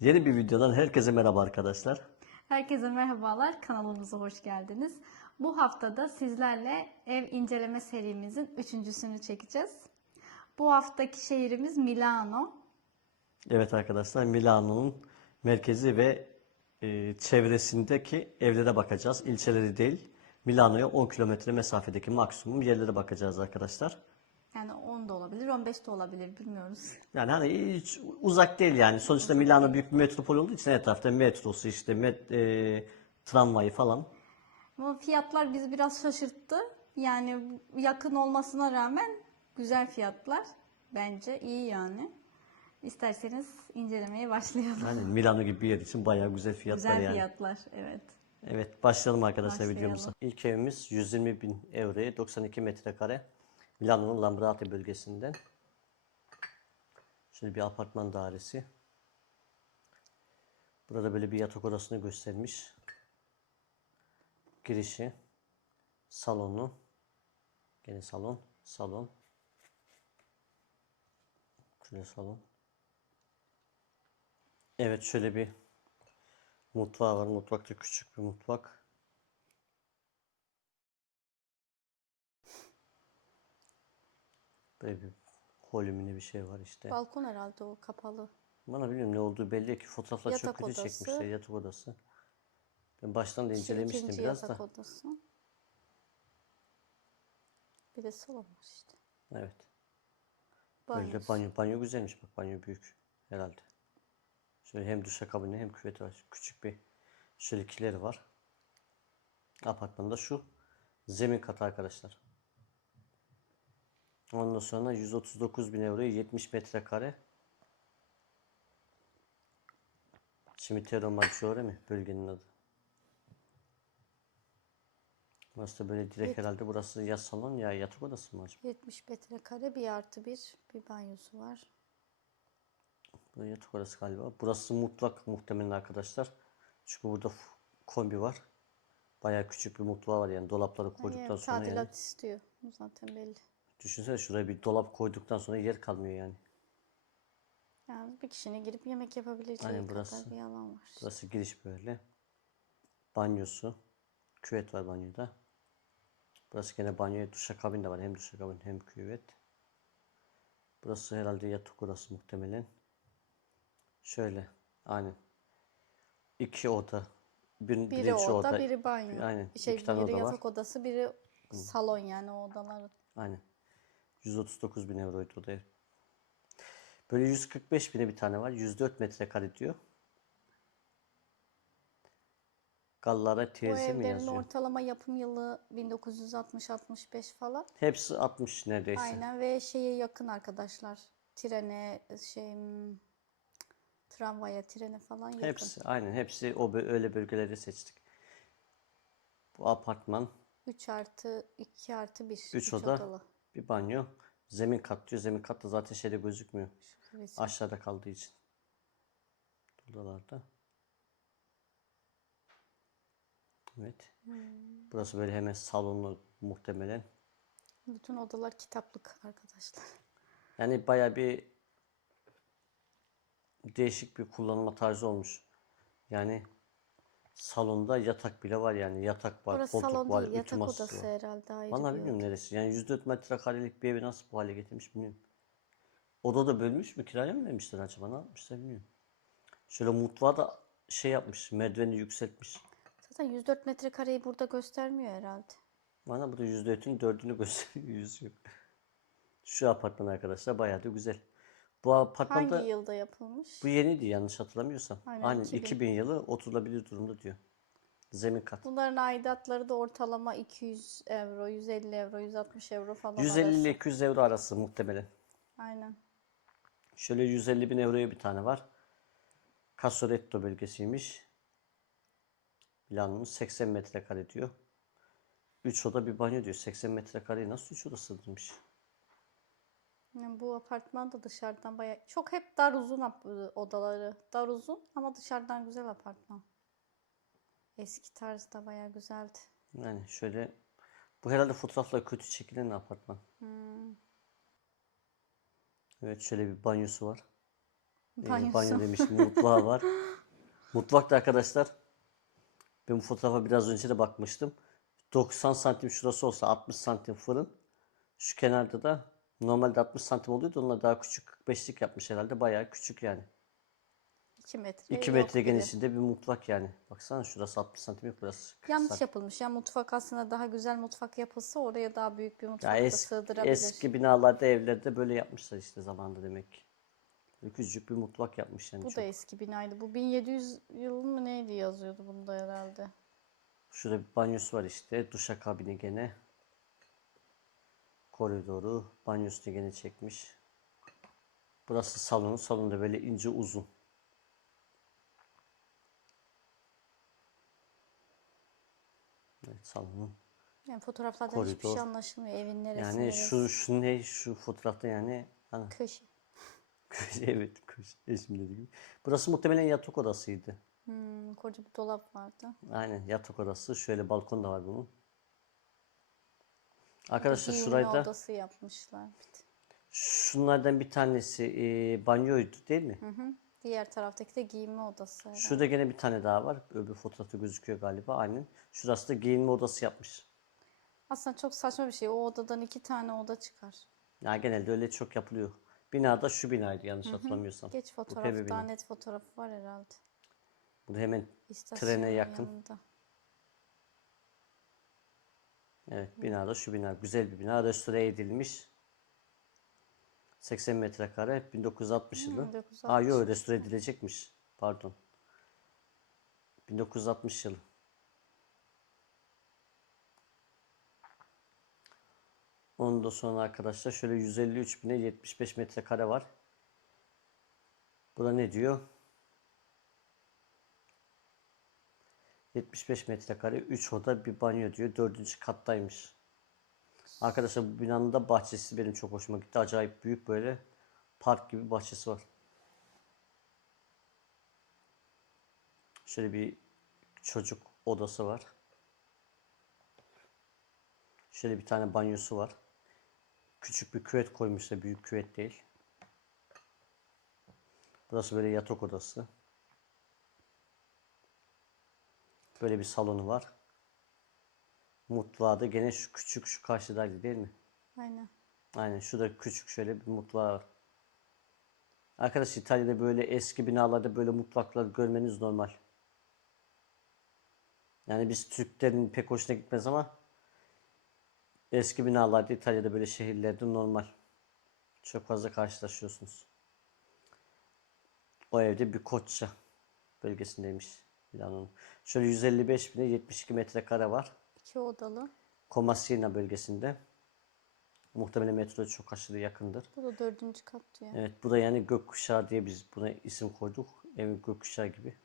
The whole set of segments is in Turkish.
Yeni bir videodan herkese merhaba arkadaşlar. Herkese merhabalar, kanalımıza hoş geldiniz. Bu haftada sizlerle ev inceleme serimizin üçüncüsünü çekeceğiz. Bu haftaki şehrimiz Milano. Evet arkadaşlar Milano'nun merkezi ve e, çevresindeki evlere bakacağız. İlçeleri değil. Milano'ya 10 kilometre mesafedeki maksimum yerlere bakacağız arkadaşlar. Yani 10 da olabilir, 15 de olabilir bilmiyoruz. Yani hani hiç uzak değil yani. Sonuçta Milano büyük bir metropol olduğu için etrafta metrosu işte met, e, tramvayı falan. Ama fiyatlar bizi biraz şaşırttı. Yani yakın olmasına rağmen güzel fiyatlar. Bence iyi yani. İsterseniz incelemeye başlayalım. Yani Milano gibi bir yer için bayağı güzel fiyatlar Güzel yani. fiyatlar, evet. Evet başlayalım arkadaşlar Başlayalım. videomuza. İlk evimiz 120 bin euroya 92 metrekare Milano'nun Lambrate bölgesinden. Şöyle bir apartman dairesi. Burada böyle bir yatak odasını göstermiş. Girişi, salonu, gene salon, salon. Şöyle salon. Evet şöyle bir Mutfağı var. Mutfakta küçük bir mutfak. Böyle bir holümüne bir şey var işte. Balkon herhalde o kapalı. Bana bilmiyorum ne olduğu belli ki fotoğraflar çok Yatak kötü odası. çekmişler yatak odası. Ben baştan da incelemiştim ikinci biraz yatak da. odası. Bir de salon var işte. Evet. Böyle Banyosu. banyo. Banyo güzelmiş bak banyo büyük herhalde. Şöyle hem duşakabini hem küveti var. Küçük bir şöyle kileri var. Apartmanda şu zemin katı arkadaşlar. Ondan sonra 139 bin euroya 70 metrekare. Cimitero Maggiore mi bölgenin adı? Burası da böyle direkt herhalde burası ya salon ya yatak odası mı acaba? 70 metrekare bir artı bir bir banyosu var. Bu yatak odası galiba. Burası mutfak muhtemelen arkadaşlar. Çünkü burada f- kombi var. Bayağı küçük bir mutfağı var yani dolapları koyduktan Yani sonra yani. tadilat istiyor. Bu zaten belli. Düşünsene şuraya bir dolap koyduktan sonra yer kalmıyor yani. Yani bir kişinin girip yemek yapabileceği Aynen kadar burası. bir alan var. Burası giriş böyle. Banyosu. Küvet var banyoda. Burası gene banyoya duşakabin de var. Hem duşakabin hem küvet. Burası herhalde yatak odası muhtemelen. Şöyle. Aynen. İki oda. Bir, bir Biri şu oda, biri banyo. Aynen. Şey, iki tane biri oda var. yatak odası, biri salon yani o odaların. Aynen. 139 bin euroydu o da. Böyle 145 bine bir tane var. 104 metrekare diyor. Gallara Bu teyze mi evlerin yazıyor? ortalama yapım yılı 1960-65 falan. Hepsi 60 neredeyse. Aynen ve şeye yakın arkadaşlar. Trene, şey, tramvaya, trene falan yakın. Hepsi aynen hepsi o bö- öyle bölgeleri seçtik. Bu apartman 3 artı 2 artı 1. 3 oda, bir banyo, zemin kat diyor. Zemin kat da zaten şeyde gözükmüyor. Aşağıda kaldığı için. Odalarda. Evet. Hmm. Burası böyle hemen salonu muhtemelen. Bütün odalar kitaplık arkadaşlar. Yani baya bir değişik bir kullanma tarzı olmuş. Yani salonda yatak bile var yani yatak var, Burası koltuk salon var, değil, ütü yatak masası odası var. herhalde ayrı Vallahi bir bilmiyorum neresi. Yani 104 metrekarelik bir evi nasıl bu hale getirmiş bilmiyorum. Oda da bölmüş mü? Kiraya mı vermişler acaba? Ne yapmışlar bilmiyorum. Şöyle mutfağı da şey yapmış. Merdiveni yükseltmiş. Zaten 104 metrekareyi burada göstermiyor herhalde. Bana burada %4'ün dördünü gösteriyor. Yüz yok. Şu apartman arkadaşlar bayağı da güzel. Bu apartmanda Hangi yılda yapılmış? bu yeniydi yanlış hatırlamıyorsam. Aynen, Aynen, 2000. 2000. yılı oturulabilir durumda diyor. Zemin kat. Bunların aidatları da ortalama 200 euro, 150 euro, 160 euro falan 150 arası. ile 200 euro arası muhtemelen. Aynen. Şöyle 150 bin euroya bir tane var. Casoretto bölgesiymiş. Milano'nun 80 metrekare diyor. 3 oda bir banyo diyor. 80 metrekareyi nasıl 3 oda sığdırmış? Yani bu apartman da dışarıdan bayağı çok hep dar uzun ap- odaları. Dar uzun ama dışarıdan güzel apartman. Eski tarzda bayağı güzeldi. Yani şöyle bu herhalde fotoğrafla kötü çekilen apartman. Evet şöyle bir banyosu var. e, Banyosu. banyo demiştim mutfağı var. Mutfakta arkadaşlar ben bu fotoğrafa biraz önce de bakmıştım. 90 santim şurası olsa 60 santim fırın. Şu kenarda da normalde 60 santim oluyordu. Onlar daha küçük 45'lik yapmış herhalde. Bayağı küçük yani. 2 metre. 2 yok metre genişliğinde bir mutfak yani. Baksana şurası 60 santim yok burası. 40 Yanlış santim. yapılmış. Yani mutfak aslında daha güzel mutfak yapılsa oraya daha büyük bir Ya mutfak da eski, sığdırabilir. eski binalarda evlerde böyle yapmışlar işte zamanında demek ki. Küçücük bir mutfak yapmış yani Bu çok. da eski binaydı. Bu 1700 yıl mı neydi yazıyordu bunda herhalde. Şurada bir banyosu var işte. Duşakabini gene. Koridoru. Banyosunu gene çekmiş. Burası salonu. Salonda böyle ince uzun. Evet salonun. Yani fotoğraflardan hiçbir şey Koridor. anlaşılmıyor. Evin neresi Yani neresi. şu şu ne şu fotoğrafta yani ana Köşe. köşe evet köşe eşim dediği gibi. Burası muhtemelen yatak odasıydı. Hmm, koca bir dolap vardı. Aynen yatak odası. Şöyle balkon da var bunun. Arkadaşlar Giyinme şurayı da odası yapmışlar. şunlardan bir tanesi e, banyoydu değil mi? Hı hı. Diğer taraftaki de giyinme odası. herhalde. Şurada gene bir tane daha var. Öbür fotoğrafta gözüküyor galiba. Aynen. Şurası da giyinme odası yapmış. Aslında çok saçma bir şey. O odadan iki tane oda çıkar. Ya genelde öyle çok yapılıyor. Binada şu binaydı yanlış hatırlamıyorsam. Geç fotoğraf bina. daha net fotoğrafı var herhalde. Bu da hemen İstasyonun yakın. yanında. Evet binada şu bina. Güzel bir bina. Restore edilmiş. 80 metrekare 1960 yılı. 1960. Aa yok restore edilecekmiş. Pardon. 1960 yılı. Onun da sonra arkadaşlar şöyle 153 bine 75 metrekare var. Bu da ne diyor? 75 metrekare 3 oda bir banyo diyor. Dördüncü kattaymış. Arkadaşlar bu binanın da bahçesi benim çok hoşuma gitti. Acayip büyük böyle park gibi bahçesi var. Şöyle bir çocuk odası var. Şöyle bir tane banyosu var. Küçük bir küvet koymuşlar. Büyük küvet değil. Burası böyle yatak odası. Böyle bir salonu var. Mutfağı da gene şu küçük şu karşıdaydı değil mi? Aynen. Aynen şurada küçük şöyle bir mutfağı var. Arkadaş İtalya'da böyle eski binalarda böyle mutfaklar görmeniz normal. Yani biz Türklerin pek hoşuna gitmez ama eski binalarda İtalya'da böyle şehirlerde normal. Çok fazla karşılaşıyorsunuz. O evde bir Koçça bölgesindeymiş Milano'nun. Şöyle 155 bine 72 metrekare var. İki odalı. Comasina bölgesinde. Muhtemelen metro çok aşırı yakındır. Bu da dördüncü kat diyor. Evet bu da yani gökkuşağı diye biz buna isim koyduk. Evin gökkuşağı gibi.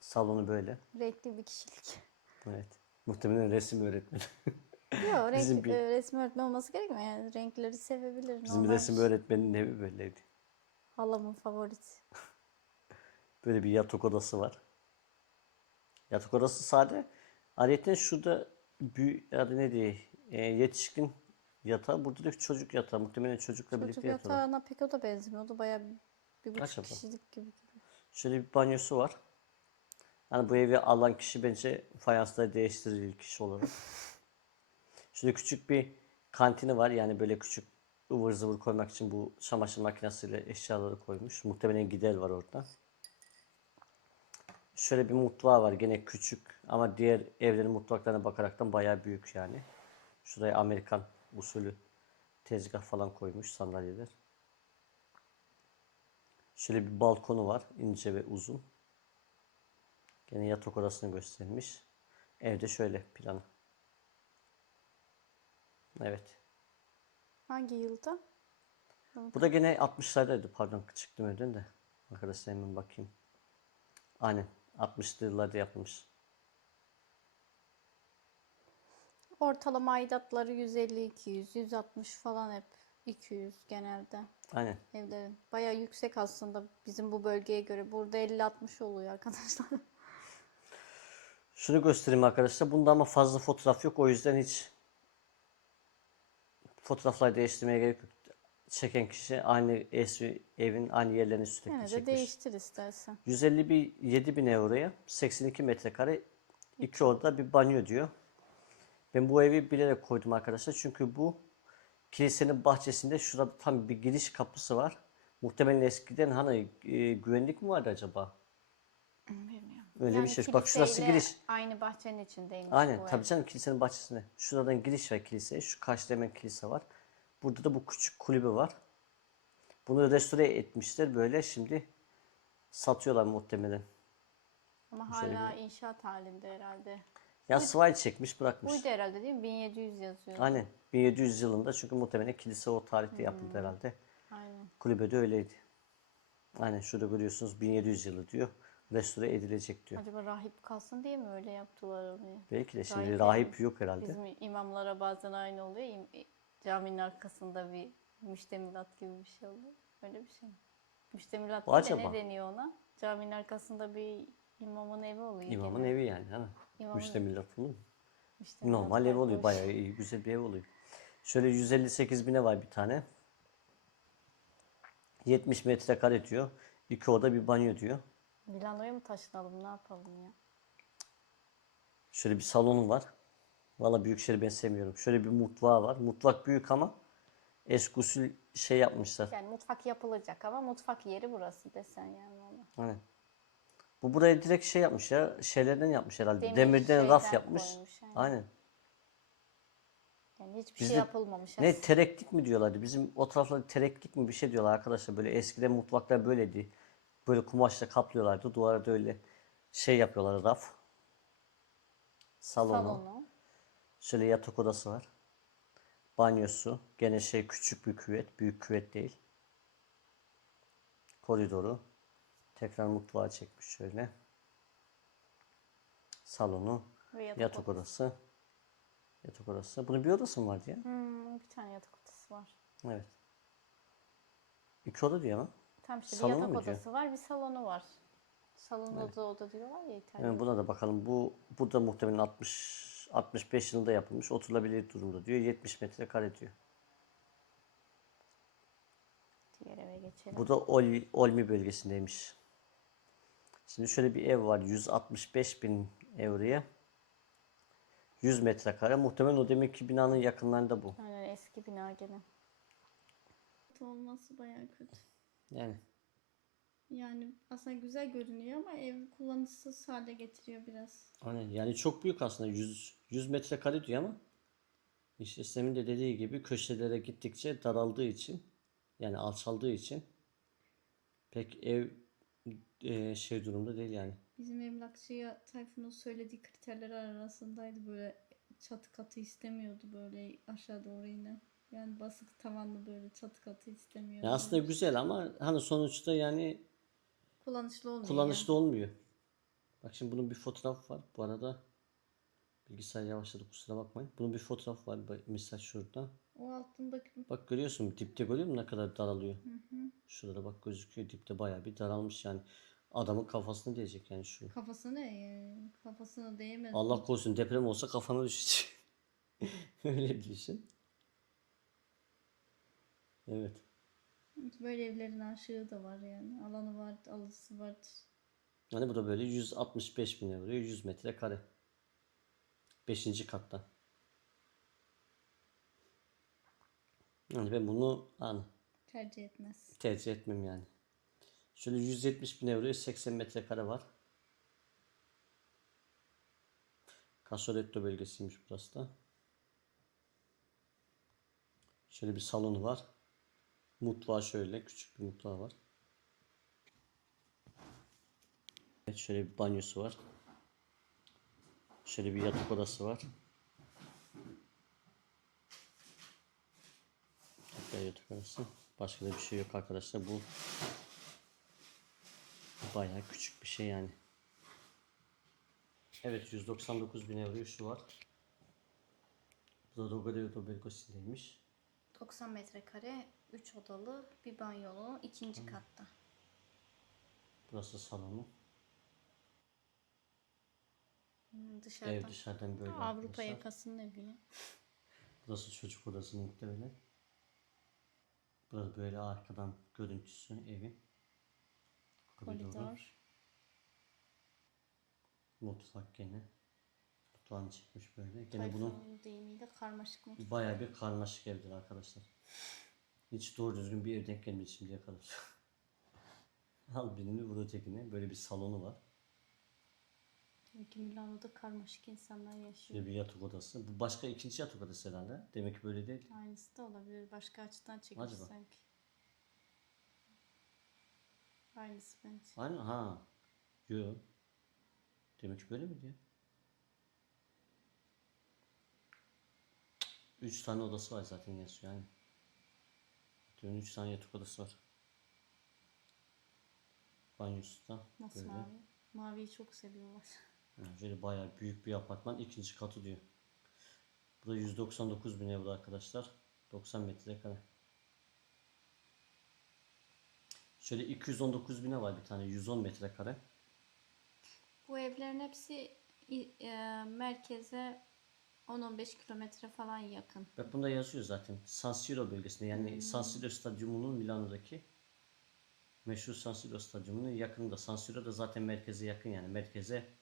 Salonu böyle. Renkli bir kişilik. Evet. Muhtemelen resim öğretmeni. Yok renk, Bizim bir- e, resim öğretmen olması gerekmiyor. Yani renkleri sevebilir. Bizim normal. resim öğretmeninin evi böyleydi. Halamın favorisi. Böyle bir yatak odası var. Yatak odası sade. Ayrıca şurada büyük adı ne diye e, yetişkin yatağı. Burada da çocuk yatağı. Muhtemelen çocukla Çocuk birlikte yatıyorlar. yatağına pek o da benzemiyor. O da bayağı bir buçuk Acaba? kişilik gibi. Şöyle bir banyosu var. Yani bu evi alan kişi bence fayansları değiştirir kişi olarak. Şöyle küçük bir kantini var. Yani böyle küçük ıvır zıvır koymak için bu çamaşır makinesiyle eşyaları koymuş. Muhtemelen gider var orada. Şöyle bir mutfağı var. Gene küçük ama diğer evlerin mutfaklarına bakaraktan bayağı büyük yani. Şuraya Amerikan usulü tezgah falan koymuş sandalyeler. Şöyle bir balkonu var. ince ve uzun. Gene yatak odasını göstermiş. Evde şöyle planı. Evet. Hangi yılda? Bu da gene 60'lardaydı. Pardon çıktım evden de. Arkadaşlar hemen bakayım. Aynen. 60'lı yıllarda yapılmış. Ortalama aidatları 150-200, 160 falan hep 200 genelde Aynen. evlerin. Bayağı yüksek aslında bizim bu bölgeye göre. Burada 50-60 oluyor arkadaşlar. Şunu göstereyim arkadaşlar. Bunda ama fazla fotoğraf yok. O yüzden hiç fotoğrafları değiştirmeye gerek yok. Çeken kişi aynı ev- evin aynı yerlerini sürekli Yine de çekmiş. değiştir istersen. 157 bin euroya 82 metrekare iki oda bir banyo diyor. Ben bu evi bilerek koydum arkadaşlar. Çünkü bu kilisenin bahçesinde şurada tam bir giriş kapısı var. Muhtemelen eskiden hani e, güvenlik mi vardı acaba? Bilmiyorum. Öyle bir şey. Bak şurası kiliseyle giriş. Aynı bahçenin içindeymiş Aynen bu tabii canım kilisenin bahçesinde. Şuradan giriş var kiliseye. Şu karşıda hemen kilise var. Burada da bu küçük kulübü var. Bunu restore etmişler böyle şimdi satıyorlar muhtemelen. Ama Şöyle hala inşaat halinde herhalde. Ya swile çekmiş bırakmış. Buydu herhalde değil mi? 1700 yazıyor. Aynen 1700 yılında çünkü muhtemelen kilise o tarihte yapıldı herhalde. Aynen. Kulübede öyleydi. Aynen şurada görüyorsunuz 1700 yılı diyor. Restore edilecek diyor. Acaba rahip kalsın diye mi öyle yaptılar onu? Belki de şimdi Rahip rahip yok herhalde. Bizim imamlara bazen aynı oluyor. İm- Caminin arkasında bir müştemilat gibi bir şey oluyor. Öyle bir şey mi? Müştemilat değil de Acaba? ne deniyor ona? Caminin arkasında bir imamın evi oluyor. İmamın gene. evi yani. Ha? İmamın- Müştemilat mu? Müştemilat Normal ev oluyor. bir Bayağı iyi, güzel bir ev oluyor. Şöyle 158 bine var bir tane. 70 metrekare diyor. İki oda bir banyo diyor. Milano'ya mı taşınalım ne yapalım ya? Şöyle bir salonu var. Valla büyükşehir ben sevmiyorum. Şöyle bir mutfağı var. Mutfak büyük ama eski usul şey yapmışlar. Yani mutfak yapılacak ama mutfak yeri burası desen yani ona. Hani bu buraya direkt şey yapmış ya. Şeylerden yapmış herhalde. Demir Demirden raf şeyden yapmış. koymuş, aynen. Aynen. Yani hiçbir Bizde şey yapılmamış. Ne aslında. tereklik mi diyorlardı? Bizim o taraflarda tereklik mi bir şey diyorlar arkadaşlar. Böyle eskiden mutfaklar böyleydi. Böyle kumaşla kaplıyorlardı. Duvara da öyle şey yapıyorlar raf. Salonu. Salonu. Şöyle yatak odası var. Banyosu. Gene şey küçük bir küvet. Büyük küvet değil. Koridoru. Tekrar mutfağa çekmiş şöyle. Salonu. Ve yatak, Yatak odası. Yatak odası. Bunun bir odası mı vardı ya? Hmm, bir tane yatak odası var. Evet. İki oda diyor ama. Tam işte bir yatak mu diyor? odası var, bir salonu var. Salonu da oda diyorlar ya İtalya'da. Yani buna da bakalım. Bu bu da muhtemelen 60 65 yılında yapılmış. Oturulabilir durumda diyor. 70 metrekare diyor. Diğer eve geçelim. Bu da Ol, Olmi bölgesindeymiş. Şimdi şöyle bir ev var. 165 bin euroya. 100 metrekare. Muhtemelen o demek ki binanın yakınlarında bu. Aynen eski bina gene. olması bayağı kötü. Yani Yani aslında güzel görünüyor ama ev kullanışsız hale getiriyor biraz. Aynen. Yani çok büyük aslında 100 100 metrekare diyor ama işte Sem'in de dediği gibi köşelere gittikçe daraldığı için yani alçaldığı için pek ev e, şey durumda değil yani. Bizim emlakçıya Tayfun'un söylediği kriterler arasındaydı böyle çatı katı istemiyordu böyle aşağı doğru inen. Yani basık tavanlı böyle çatı katı istemiyordu. Ya aslında güzel ama hani sonuçta yani kullanışlı olmuyor. kullanışlı olmuyor. Bak şimdi bunun bir fotoğrafı var. Bu arada bilgisayar yavaşladı kusura bakmayın. Bunun bir fotoğrafı var. Misal şurada. yani. O altındaki Bak görüyorsun dipte görüyor musun ne kadar daralıyor? Hı hı. Şurada bak gözüküyor dipte bayağı bir daralmış yani. Adamın kafasına değecek yani şu. kafasına yani kafasına değmez. Allah korusun deprem olsa kafana düşecek. Öyle düşün. Evet. Böyle evlerin aşığı da var yani. Alanı var, alıcısı var. Yani bu da böyle 165 bin euro, 100 metrekare. Beşinci katta. Yani ben bunu hani Tercih etmez. tercih etmem yani. Şöyle 170 bin euroya 80 metrekare var. Casoletto bölgesiymiş burası da. Şöyle bir salonu var. Mutfağı şöyle. Küçük bir mutfağı var. Evet, şöyle bir banyosu var. Şöyle bir yatak odası var. Hatta yatak odası. Başka da bir şey yok arkadaşlar. Bu bayağı küçük bir şey yani. Evet 199 bin euro şu var. Bu da Rogoredo bölgesindeymiş. 90 metrekare, 3 odalı, bir banyolu, ikinci katta. Burası salonu. Hmm, Dışarıdan. Ev dışarıdan böyle Avrupa arkadaşlar. yakasının evi. ya. Burası çocuk odası muhtemelen. Burası böyle arkadan görüntüsü evin. Koridoru. Koridor. Mutfak gene. Mutfağını çekmiş böyle. Gene bunun Tayfun'un deyimiyle karmaşık mutfak. bayağı bir karmaşık evdir arkadaşlar. Hiç doğru düzgün bir ev denk gelmedi şimdiye kadar. Al birini vur ötekini. Böyle bir salonu var. Demek ki Milano'da karmaşık insanlar yaşıyor. Şöyle bir yatak odası. Bu başka ikinci yatak odası herhalde. Demek ki böyle değil. Aynısı da olabilir. Başka açıdan çekmiş Acaba? sanki. Aynısı bence. Aynı ha. Yo. Demek ki böyle mi diyor? Üç tane odası var zaten yazıyor yani. Diyorum üç tane yatak odası var. Banyosu da Nasıl böyle. mavi? Maviyi çok seviyorlar. Yani şöyle bayağı büyük bir apartman. ikinci katı diyor. Bu da 199 bin euro arkadaşlar. 90 metrekare. Şöyle 219 bine var bir tane 110 metrekare. Bu evlerin hepsi e, merkeze 10-15 kilometre falan yakın. Bak bunda yazıyor zaten. San Siro bölgesinde yani San Siro stadyumunun Milano'daki meşhur San Siro stadyumunun yakınında. San Siro da zaten merkeze yakın yani. Merkeze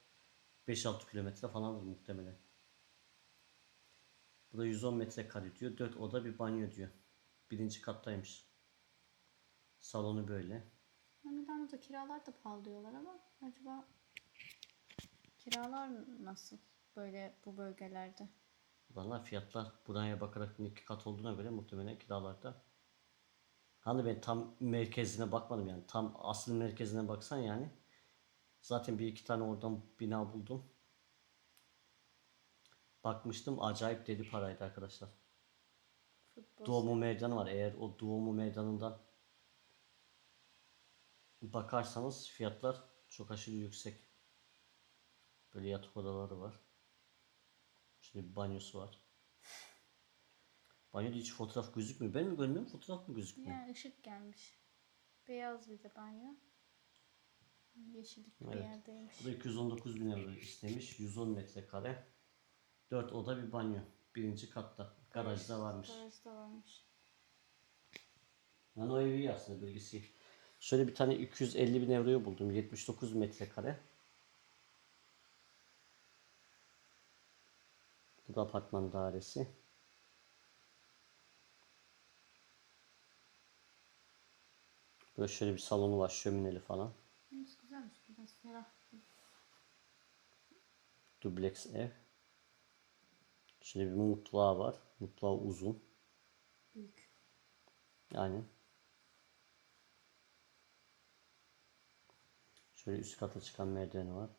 5-6 kilometre falandır muhtemelen. Bu da 110 metrekare diyor. 4 oda bir banyo diyor. Birinci kattaymış. Salonu böyle. Milano'da kiralar da pahalı diyorlar ama acaba kiralar nasıl böyle bu bölgelerde? Valla fiyatlar buraya bakarak iki kat olduğuna göre muhtemelen kiralarda. Hani ben tam merkezine bakmadım yani. Tam asıl merkezine baksan yani. Zaten bir iki tane oradan bina buldum. Bakmıştım acayip deli paraydı arkadaşlar. Futbol Duomo meydanı var. Eğer o Duomo meydanından bakarsanız fiyatlar çok aşırı yüksek. Böyle yatak odaları var. Şöyle bir banyosu var. Banyoda hiç fotoğraf gözükmüyor. Ben mi görmüyorum fotoğraf mı gözükmüyor? Yani ışık gelmiş. Beyaz bir de banyo. Yeşillik bir Evet. yerdeymiş. Bu da 219 bin euro istemiş. 110 metrekare. 4 oda bir banyo. Birinci katta. Garajda varmış. Garajda varmış. Yani o evi aslında bölgesi. Şöyle bir tane 250 bin euroyu buldum. 79 metrekare. Bu apartman dairesi. Böyle şöyle bir salonu var. Şömineli falan. Neyse güzelmiş. Biraz ferah. Dubleks ev. Şöyle bir mutfağı var. Mutfağı uzun. Büyük. Yani. Şöyle üst kata çıkan merdiveni var.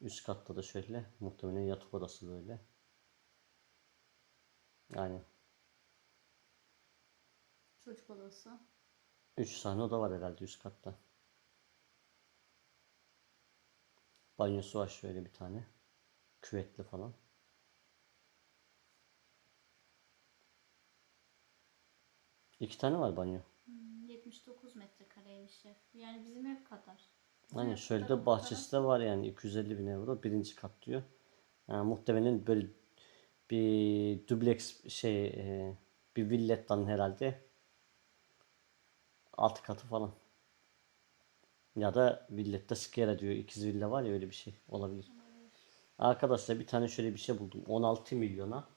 Üst katta da şöyle muhtemelen yatak odası böyle. Yani Çocuk odası. 3 tane oda var herhalde üst katta. Banyosu var şöyle bir tane. Küvetli falan. İki tane var banyo. Hmm, 79 metrekareymiş ev. Yani bizim ev kadar. Bizim Aynen ev şöyle kadar de bahçesi de var yani 250 bin euro birinci kat diyor. Yani muhtemelen böyle bir dubleks şey e, bir villettan herhalde alt katı falan. Ya da villetta Schiera diyor ikiz villa var ya öyle bir şey olabilir. Arkadaşlar bir tane şöyle bir şey buldum. 16 milyona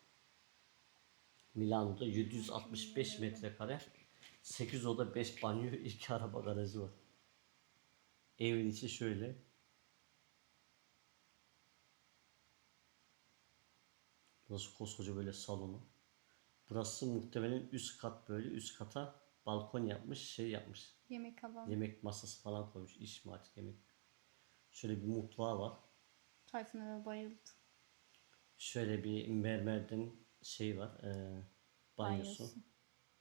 Milano'da 765 metrekare 8 oda 5 banyo 2 araba garajı var. Evin içi şöyle. Burası koskoca böyle salonu. Burası muhtemelen üst kat böyle üst kata balkon yapmış şey yapmış. Yemek alanı. Yemek masası falan koymuş. iş mi artık yemek. Şöyle bir mutfağı var. Tayfun eve bayıldı. Şöyle bir mermerden şey var. E, banyosu. Banyosu.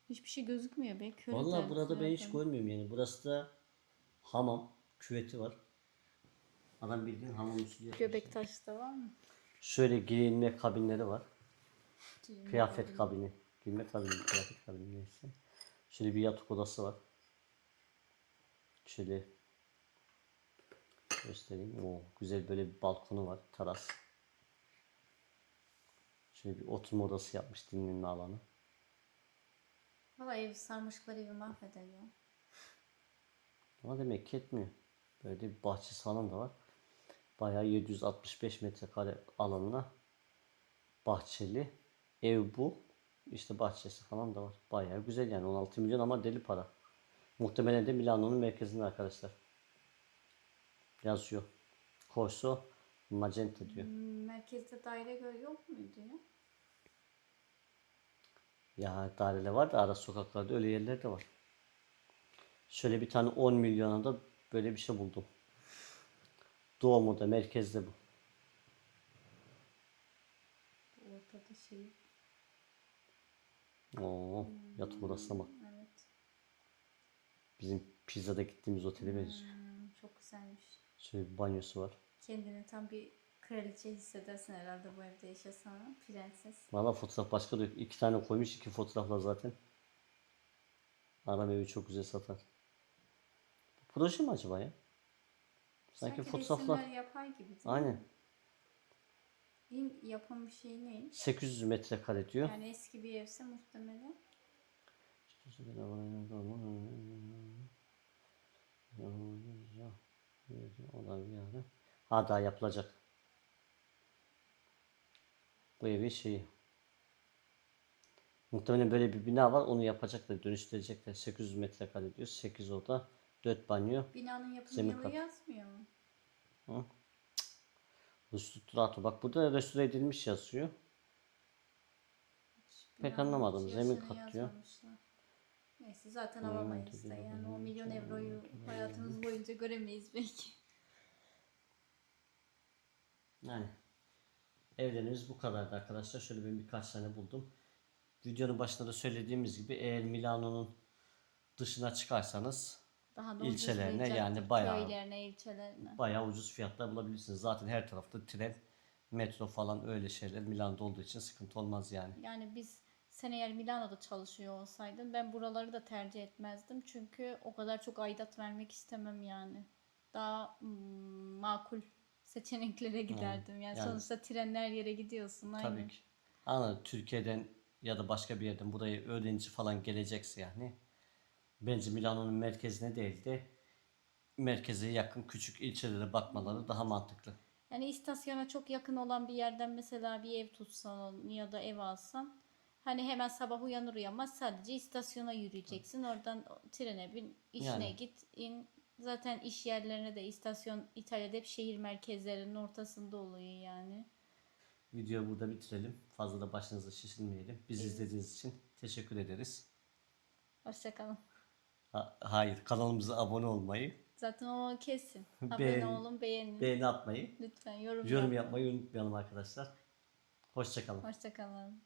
Hiçbir şey gözükmüyor be. Körü Vallahi burada ben hiç görmüyorum yani. Burası da hamam, küveti var. Adam bildiğin hamam üstü yapmış. Göbektaş'ta var mı? Şöyle giyinme kabinleri var. Giyinme Kıyafet kabini. kabini. Giyinme kabini, kıyafet kabini neyse. Şöyle bir yatak odası var. Şöyle göstereyim. Oo, güzel böyle bir balkonu var. Teras. Şöyle bir oturma odası yapmış dinlenme alanı. Valla ev sarmaşıklar evi mahveder ya. Ama demek ki etmiyor. Böyle bir bahçesi falan da var. Bayağı 765 metrekare alanına bahçeli ev bu. İşte bahçesi falan da var. Bayağı güzel yani 16 milyon ama deli para. Muhtemelen de Milano'nun merkezinde arkadaşlar. Yazıyor. Corso Magenta diyor. Hmm, Merkezde daire göl yok muydu ya? Ya daireler var da ara sokaklarda öyle yerler de var. Şöyle bir tane 10 milyona da böyle bir şey buldum. Doğu'da merkezde bu. Ortada şey. Oo, yatak odasına bak. Evet. Bizim pizzada gittiğimiz otele benziyor. Hmm, çok güzelmiş. Şöyle bir banyosu var. Kendini tam bir kraliçe hissedersin herhalde bu evde yaşasana. Prenses. Valla fotoğraf başka da yok. İki tane koymuş iki fotoğrafla zaten. Aram evi çok güzel satar. Proje mi acaba ya? Sanki, fotoğraflar. resimler yapay gibi değil mi? Aynen. İn, yapım şey ne? 800 metrekare diyor. Yani eski bir evse muhtemelen. O da bir yani. Ha daha yapılacak. Bu evi şeyi. Muhtemelen böyle bir bina var. Onu yapacaklar, dönüştürecekler. 800 metrekare diyor. 8 oda, 4 banyo. Binanın yapım Zemin yılı kat. yazmıyor mu? Hı? Rüstütüratı. Bak burada restore edilmiş yazıyor. Pek Binanın anlamadım. Zemin yaşını kat diyor. yazmamışlar. Neyse zaten Hmm, alamayız da tabii, yani o milyon euroyu hayatımız boyunca göremeyiz belki. Yani evlerimiz bu kadardı arkadaşlar. Şöyle ben birkaç tane buldum. Videonun başında da söylediğimiz gibi eğer Milano'nun dışına çıkarsanız Daha da İlçelerine yani bayağı- Köylerine, ilçelerine. bayağı ucuz fiyatlar bulabilirsiniz. Zaten her tarafta tren, metro falan öyle şeyler Milano'da olduğu için sıkıntı olmaz yani. Yani biz sen eğer Milano'da çalışıyor olsaydın ben buraları da tercih etmezdim. Çünkü o kadar çok aidat vermek istemem yani. Daha mm, makul seçeneklere giderdim. Yani, yani- sonuçta trenler yere gidiyorsun. Aynen. Tabii ki. Ama Türkiye'den ya da başka bir yerden buraya öğrenci falan gelecekse yani bence Milano'nun merkezine değil de merkeze yakın küçük ilçelere bakmaları daha mantıklı. Yani istasyona çok yakın olan bir yerden mesela bir ev tutsan ya da ev alsan hani hemen sabah uyanır uyanmaz sadece istasyona yürüyeceksin. Oradan trene bin, işine Yani. git, in. Zaten iş yerlerine de istasyon İtalya'da hep şehir merkezlerinin ortasında oluyor yani. Videoyu burada bitirelim. Fazla da başınızı şişirmeyelim. Bizi izlediğiniz için teşekkür ederiz. Hoşçakalın. Ha- hayır, kanalımıza abone olmayı, Zaten o kesin. Abone Beğen- olun, beğenin. beğeni atmayı, Lütfen yorum, yorum yapmayı unutmayalım arkadaşlar. Hoşçakalın. Hoşçakalın.